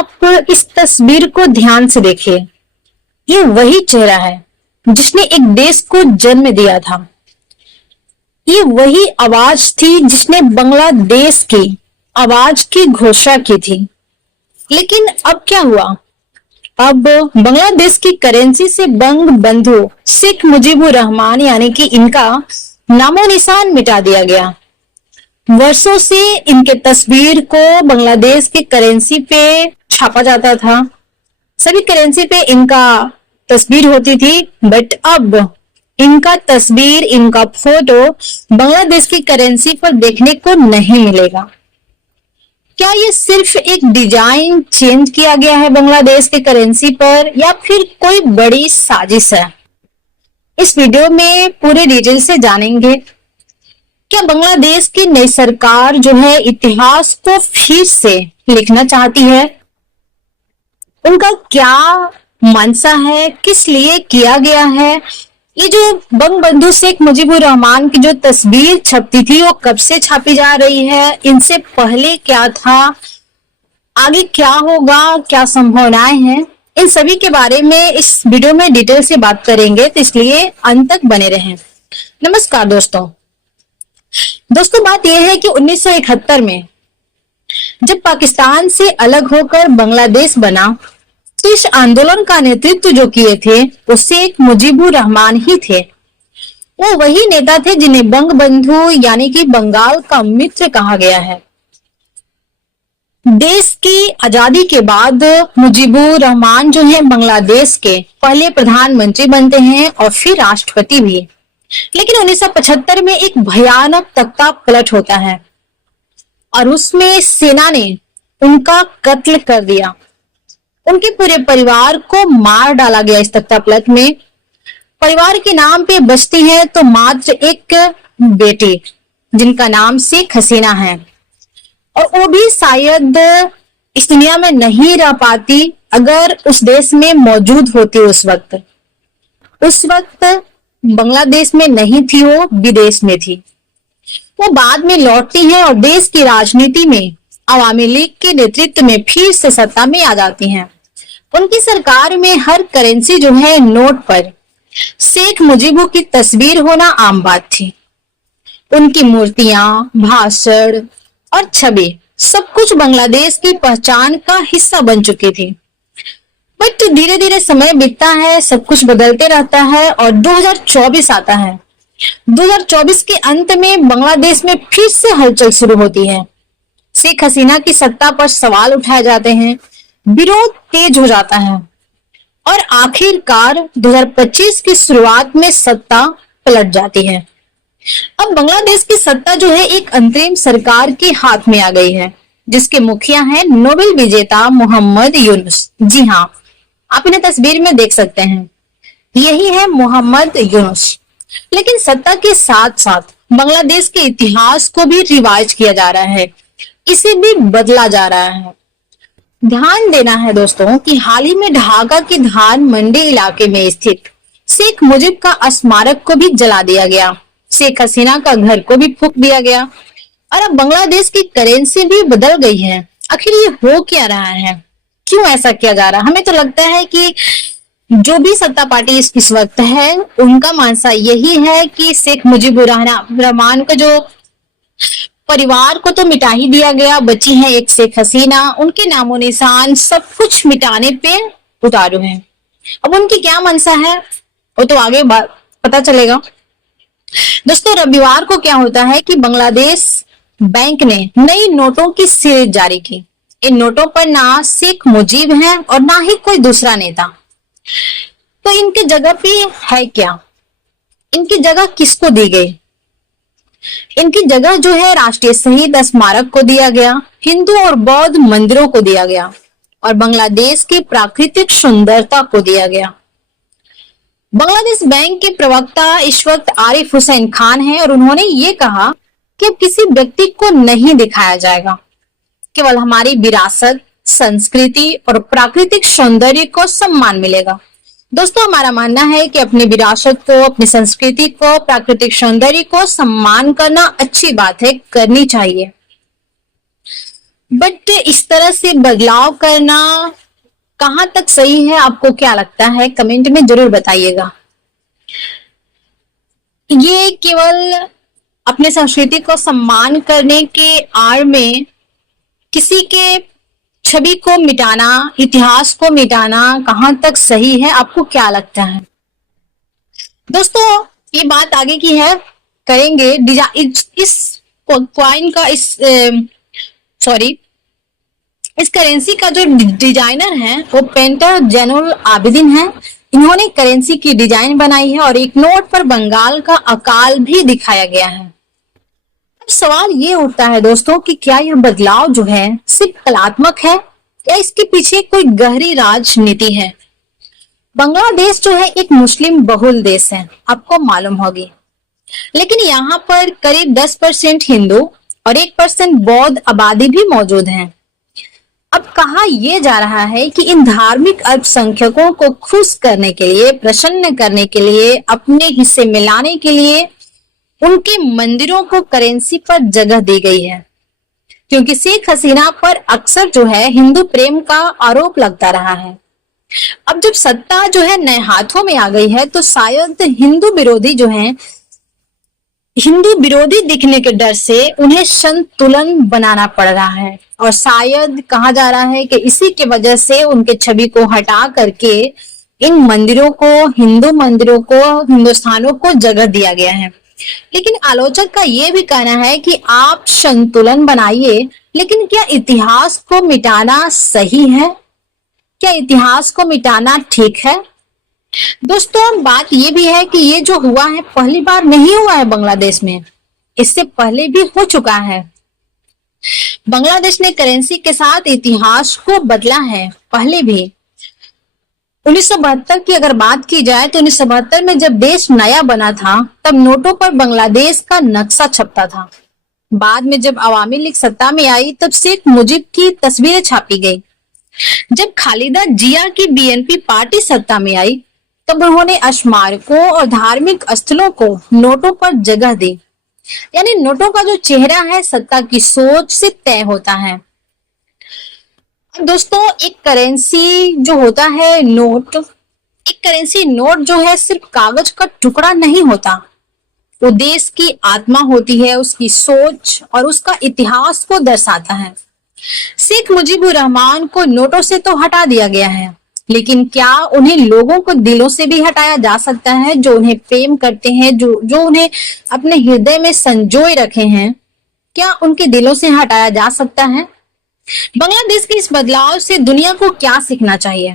आप इस तस्वीर को ध्यान से देखिए। ये वही चेहरा है जिसने एक देश को जन्म दिया था। ये वही आवाज थी जिसने बांग्लादेश की आवाज की घोषणा की थी। लेकिन अब क्या हुआ? अब बांग्लादेश की करेंसी से बंग बंधु शेख मुजीबुर रहमान यानी कि इनका नामो निशान मिटा दिया गया। वर्षों से इनके तस्वीर को बांग्लादेश की करेंसी पे छापा जाता था। सभी करेंसी पे इनका तस्वीर होती थी, बट अब इनका तस्वीर, इनका फोटो बांग्लादेश की करेंसी पर देखने को नहीं मिलेगा। क्या ये सिर्फ एक डिजाइन चेंज किया गया है बांग्लादेश के करेंसी पर, या फिर कोई बड़ी साजिश है? इस वीडियो में पूरे डिटेल से जानेंगे। क्या बांग्लादेश की नई सरकार जो है इतिहास को फिर से लिखना चाहती है? उनका क्या मंशा है, किस लिए किया गया है? ये जो बंगबंधु शेख मुजीबुर रहमान की जो तस्वीर छपती थी वो कब से छापी जा रही है? इनसे पहले क्या था? आगे क्या होगा? क्या संभावनाएं हैं? इन सभी के बारे में इस वीडियो में डिटेल से बात करेंगे, तो इसलिए अंत तक बने रहें। नमस्कार दोस्तों, बात यह है कि 1971 में जब पाकिस्तान से अलग होकर बांग्लादेश बना, तो इस आंदोलन का नेतृत्व जो किए थे वो शेख मुजीबुर रहमान ही थे। वो वही नेता थे जिन्हें बंगबंधु यानी कि बंगाल का मित्र कहा गया है। देश की आजादी के बाद मुजीबुर रहमान जो है बांग्लादेश के पहले प्रधानमंत्री बनते हैं और फिर राष्ट्रपति भी। लेकिन 1975 में एक भयानक तख्ता पलट होता है और उसमें सेना ने उनका कत्ल कर दिया। उनके पूरे परिवार को मार डाला गया। इस तख्ता पलट में परिवार के नाम पे बचती है तो मात्र एक बेटी जिनका नाम शेख हसीना है, और वो भी शायद इस दुनिया में नहीं रह पाती अगर उस देश में मौजूद होती। उस वक्त बांग्लादेश में नहीं थी, वो विदेश में थी। वो बाद में लौटती हैं और देश की राजनीति में अवामी लीग के नेतृत्व में फिर से सत्ता में आ जाती हैं। उनकी सरकार में हर करेंसी जो है नोट पर शेख मुजीबुर की तस्वीर होना आम बात थी। उनकी मूर्तियां, भाषण और छवि सब कुछ बांग्लादेश की पहचान का हिस्सा बन चुकी थी। बट धीरे धीरे समय बीतता है, सब कुछ बदलते रहता है और 2024 आता है। 2024 के अंत में बांग्लादेश में फिर से हलचल शुरू होती है। शेख हसीना की सत्ता पर सवाल उठाए जाते हैं, विरोध तेज हो जाता है और आखिरकार 2025 की शुरुआत में सत्ता पलट जाती है। अब बांग्लादेश की सत्ता जो है एक अंतरिम सरकार के हाथ में आ गई है, जिसके मुखिया हैं नोबेल विजेता मोहम्मद यूनुस। जी हाँ, आप इन्हें तस्वीर में देख सकते हैं, यही है मोहम्मद यूनुस। लेकिन सत्ता के साथ साथ बांग्लादेश के इतिहास को भी रिवाइज किया जा रहा है, इसे भी बदला जा रहा है। ध्यान देना है दोस्तों कि हाल ही में ढाका के धान मंडी इलाके में स्थित शेख मुजीब का स्मारक को भी जला दिया गया। शेख हसीना का घर को भी फूंक दिया गया और अब बांग्लादेश की करेंसी भी बदल गई है। आखिर ये हो क्या रहा है? क्यों ऐसा किया जा रहा है? हमें तो लगता है कि जो भी सत्ता पार्टी इस वक्त है उनका मानसा यही है कि शेख मुजीबुर रहमान का जो परिवार को तो मिटा ही दिया गया, बची है एक शेख हसीना, उनके नामो निशान सब कुछ मिटाने पे उतारू है। अब उनकी क्या मंशा है वो तो आगे पता चलेगा। दोस्तों, रविवार को क्या होता है कि बांग्लादेश बैंक ने नई नोटों की सीरीज जारी की। इन नोटों पर ना शेख मुजीब है और ना ही कोई दूसरा नेता। तो इनकी जगह पे है क्या? इनकी जगह किसको दी गई? इनकी जगह जो है राष्ट्रीय शहीद स्मारक को दिया गया, हिंदू और बौद्ध मंदिरों को दिया गया और बांग्लादेश की प्राकृतिक सुंदरता को दिया गया। बांग्लादेश बैंक के प्रवक्ता इस वक्त आरिफ हुसैन खान हैं और उन्होंने ये कहा कि अब किसी व्यक्ति को नहीं दिखाया जाएगा, केवल हमारी विरासत, संस्कृति और प्राकृतिक सौंदर्य को सम्मान मिलेगा। दोस्तों, हमारा मानना है कि अपनी विरासत को, अपनी संस्कृति को, प्राकृतिक सौंदर्य को सम्मान करना अच्छी बात है, करनी चाहिए। बट इस तरह से बदलाव करना कहाँ तक सही है, आपको क्या लगता है? कमेंट में जरूर बताइएगा। ये केवल अपने संस्कृति को सम्मान करने के आड़ में किसी के छवि को मिटाना, इतिहास को मिटाना कहाँ तक सही है, आपको क्या लगता है? दोस्तों ये बात आगे की है, करेंगे इस कॉइन का इस करेंसी का जो डिजाइनर है वो पेंटर जैनुल आबिदीन है। इन्होंने करेंसी की डिजाइन बनाई है और एक नोट पर बंगाल का अकाल भी दिखाया गया है। अब सवाल ये उठता है दोस्तों कि क्या यह बदलाव जो है सिर्फ कलात्मक है या इसके पीछे कोई गहरी राजनीति है? बांग्लादेश जो है एक मुस्लिम बहुल देश है, आपको मालूम होगी, लेकिन यहाँ पर करीब 10% हिंदू और 1% बौद्ध आबादी भी मौजूद है। अब कहा यह जा रहा है कि इन धार्मिक अल्पसंख्यकों को खुश करने के लिए, प्रसन्न करने के लिए, अपने हिस्से मिलाने के लिए उनके मंदिरों को करेंसी पर जगह दी गई है, क्योंकि शेख हसीना पर अक्सर जो है हिंदू प्रेम का आरोप लगता रहा है। अब जब सत्ता जो है नए हाथों में आ गई है तो शायद हिंदू विरोधी दिखने के डर से उन्हें संतुलन बनाना पड़ रहा है, और शायद कहा जा रहा है कि इसी के वजह से उनके छवि को हटा करके इन मंदिरों को, हिंदू मंदिरों को, हिंदुस्तानों को जगह दिया गया है। लेकिन आलोचक का यह भी कहना है कि आप संतुलन बनाइए, लेकिन क्या इतिहास को मिटाना सही है? क्या इतिहास को मिटाना ठीक है? दोस्तों बात यह भी है कि ये जो हुआ है पहली बार नहीं हुआ है बांग्लादेश में, इससे पहले भी हो चुका है। बांग्लादेश ने करेंसी के साथ इतिहास को बदला है पहले भी। 1972 की अगर बात की जाए तो 1972 में जब देश नया बना था तब नोटों पर बांग्लादेश का नक्शा छपता था। बाद में जब अवामी लीग सत्ता में आई तब शेख मुजीब की तस्वीरें छापी गई। जब खालिदा जिया की बीएनपी पार्टी सत्ता में आई तब उन्होंने स्मारकों और धार्मिक स्थलों को नोटों पर जगह दी। यानी नोटों का जो चेहरा है सत्ता की सोच से तय होता है। दोस्तों एक करेंसी जो होता है नोट, एक करेंसी नोट जो है सिर्फ कागज का टुकड़ा नहीं होता, वो देश की आत्मा होती है, उसकी सोच और उसका इतिहास को दर्शाता है। शेख मुजीबुर रहमान को नोटों से तो हटा दिया गया है, लेकिन क्या उन्हें लोगों को दिलों से भी हटाया जा सकता है? जो उन्हें प्रेम करते हैं, जो उन्हें अपने हृदय में संजोए रखे हैं, क्या उनके दिलों से हटाया जा सकता है? बांग्लादेश के इस बदलाव से दुनिया को क्या सीखना चाहिए?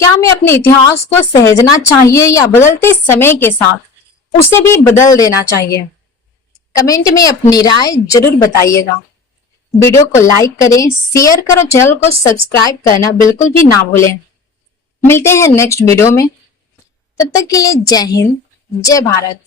क्या हमें अपने इतिहास को सहेजना चाहिए या बदलते समय के साथ उसे भी बदल देना चाहिए? कमेंट में अपनी राय जरूर बताइएगा। वीडियो को लाइक करें, शेयर करो, चैनल को सब्सक्राइब करना बिल्कुल भी ना भूलें। मिलते हैं नेक्स्ट वीडियो में, तब तक के लिए जय हिंद, जय भारत।